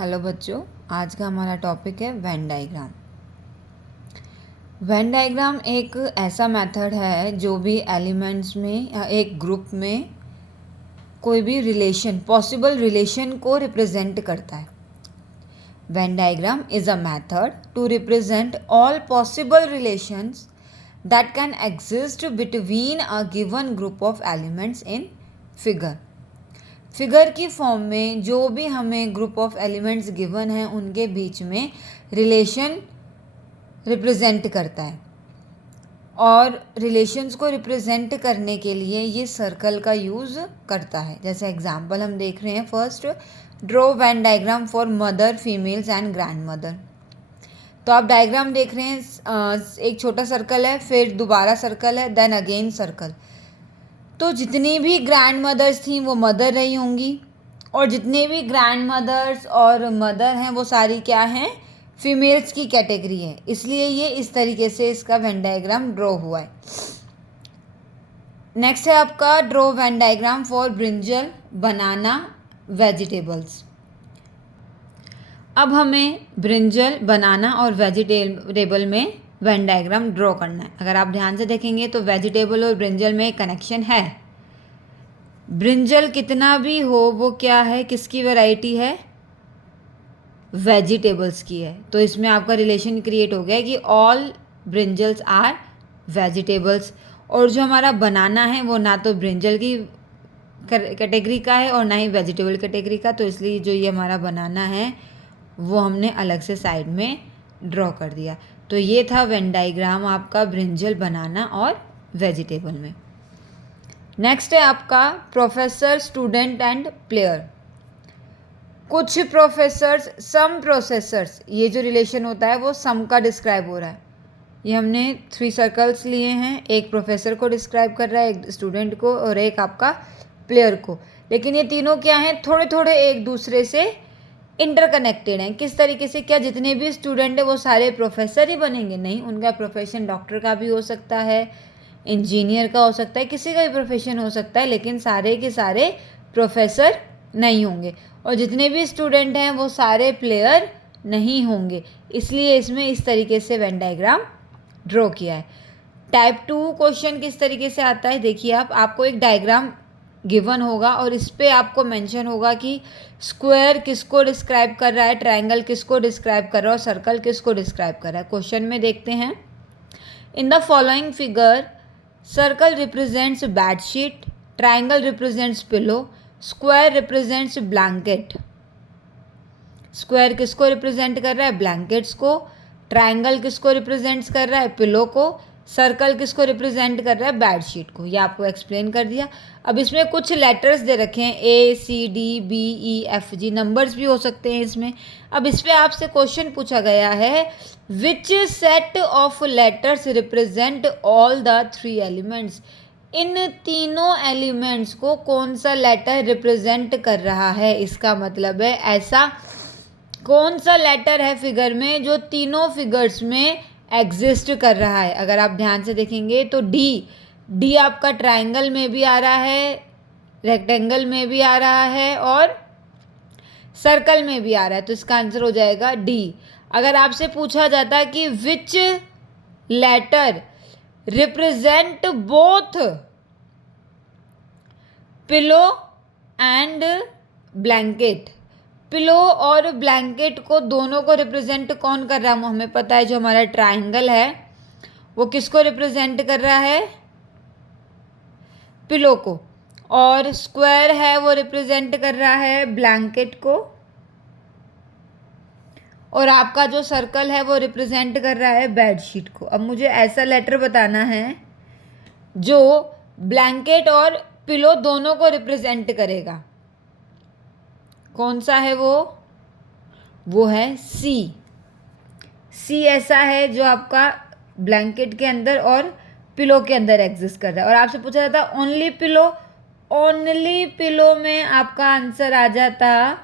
Hello बच्चों, आज का हमारा टॉपिक है वेन डायग्राम। वेन डायग्राम एक ऐसा मेथड है जो भी एलिमेंट्स में या एक ग्रुप में कोई भी रिलेशन, पॉसिबल रिलेशन को रिप्रेजेंट करता है। Venn diagram is a method to represent all possible relations that can exist between a given group of elements in figure. Figure की फॉर्म में जो भी हमें ग्रुप ऑफ एलिमेंट्स गिवन हैं उनके बीच में रिलेशन रिप्रेजेंट करता है। और रिलेशंस को रिप्रेजेंट करने के लिए ये सर्कल का यूज़ करता है। जैसे एग्जांपल हम देख रहे हैं, first draw Venn diagram for mother, females and grand mother. तो आप डायग्राम देख रहे हैं, एक छोटा सर्कल है, फिर दोबारा सर्कल है, देन अगेन सर्कल। तो जितनी भी ग्रैंड मदर्स थी वो मदर रही होंगी, और जितने भी ग्रैंड मदर्स और मदर हैं वो सारी क्या हैं, फीमेल्स की कैटेगरी है। इसलिए ये इस तरीके से इसका वेन डायग्राम ड्रॉ हुआ है। नेक्स्ट है आपका draw Venn diagram for brinjal, banana, vegetables. अब हमें ब्रिंजल, बनाना और वेजिटेबल में वेन डायग्राम ड्रॉ करना है। अगर आप ध्यान से देखेंगे तो वेजिटेबल और ब्रिंजल में एक कनेक्शन है। ब्रिंजल कितना भी हो वो क्या है, किसकी वैरायटी है, वेजिटेबल्स की है। तो इसमें आपका रिलेशन क्रिएट हो गया कि ऑल ब्रिंजल्स आर वेजिटेबल्स। और जो हमारा बनाना है वो ना तो ब्रिंजल की कैटेगरी का है और ना ही वेजिटेबल कैटेगरी का, तो इसलिए जो ये हमारा बनाना है वो हमने अलग से साइड में ड्रॉ कर दिया। तो ये था वेन डायग्राम आपका ब्रिंजल, बनाना और वेजिटेबल में। नेक्स्ट है आपका प्रोफेसर, स्टूडेंट एंड प्लेयर। कुछ प्रोफेसर्स, सम प्रोसेसर्स, ये जो रिलेशन होता है वो सम का डिस्क्राइब हो रहा है। ये हमने 3 सर्कल्स लिए हैं, एक प्रोफेसर को डिस्क्राइब कर रहा है, एक स्टूडेंट को और एक आपका प्लेयर को। लेकिन ये तीनों क्या हैं, थोड़े थोड़े एक दूसरे से इंटरकनेक्टेड हैं। किस तरीके से, क्या जितने भी स्टूडेंट हैं वो सारे प्रोफेसर ही बनेंगे? नहीं, उनका प्रोफेशन डॉक्टर का भी हो सकता है, इंजीनियर का हो सकता है, किसी का भी प्रोफेशन हो सकता है, लेकिन सारे के सारे प्रोफेसर नहीं होंगे। और जितने भी स्टूडेंट हैं वो सारे प्लेयर नहीं होंगे। इसलिए इसमें इस तरीके से वेन डायग्राम ड्रॉ किया है। टाइप 2 क्वेश्चन किस तरीके से आता है, देखिए आपको एक डायग्राम गिवन होगा और इस पर आपको मेंशन होगा कि स्क्वायर किसको डिस्क्राइब कर रहा है, ट्रायंगल किसको डिस्क्राइब कर रहा है और सर्कल किसको डिस्क्राइब कर रहा है। क्वेश्चन में देखते हैं, in the following figure circle represents bedsheet, triangle represents pillow, square represents blanket. Square किसको रिप्रेजेंट कर रहा है, ब्लैंकेट्स को। ट्रायंगल किसको रिप्रेजेंट्स कर रहा है, पिलो को। सर्कल किसको रिप्रेजेंट कर रहा है, बेडशीट को। ये आपको एक्सप्लेन कर दिया। अब इसमें कुछ लेटर्स दे रखे हैं, ACDBEFG, नंबर्स भी हो सकते हैं इसमें। अब इस पर आपसे क्वेश्चन पूछा गया है, which set of letters represent all the 3 elements. इन तीनों एलिमेंट्स को कौन सा लेटर रिप्रेजेंट कर रहा है। इसका मतलब है ऐसा कौन सा लेटर है फिगर में जो तीनों फिगर्स में एग्जिस्ट कर रहा है। अगर आप ध्यान से देखेंगे तो डी आपका ट्रायंगल में भी आ रहा है, रेक्टेंगल में भी आ रहा है और सर्कल में भी आ रहा है, तो इसका आंसर हो जाएगा डी। अगर आपसे पूछा जाता कि which letter represent both pillow and blanket, pillow और ब्लैंकेट को दोनों को रिप्रेजेंट कौन कर रहा है, हमें पता है जो हमारा ट्रायंगल है वो किसको रिप्रेजेंट कर रहा है, पिलो को। और स्क्वायर है वो रिप्रेजेंट कर रहा है ब्लैंकेट को। और आपका जो सर्कल है वो रिप्रेजेंट कर रहा है बेडशीट को। अब मुझे ऐसा लेटर बताना है जो ब्लैंकेट और पिलो दोनों को रिप्रेजेंट करेगा। कौन सा है वो है सी। सी ऐसा है जो आपका ब्लैंकेट के अंदर और पिलो के अंदर एग्जिस्ट कर रहा है। और आपसे पूछा जाता ओनली पिलो, ओनली पिलो में आपका आंसर आ जाता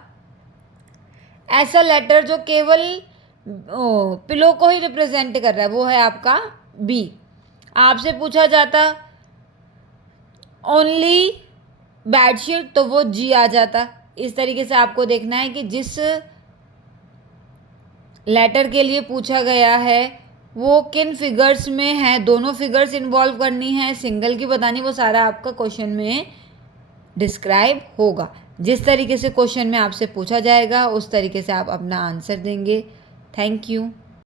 ऐसा लेटर जो केवल पिलो को ही रिप्रेजेंट कर रहा है, वो है आपका बी। आपसे पूछा जाता ओनली बेडशीट तो वो जी आ जाता। इस तरीके से आपको देखना है कि जिस लेटर के लिए पूछा गया है वो किन फिगर्स में है, दोनों फिगर्स इन्वॉल्व करनी है, सिंगल की बतानी, वो सारा आपका क्वेश्चन में डिस्क्राइब होगा। जिस तरीके से क्वेश्चन में आपसे पूछा जाएगा उस तरीके से आप अपना आंसर देंगे। Thank you.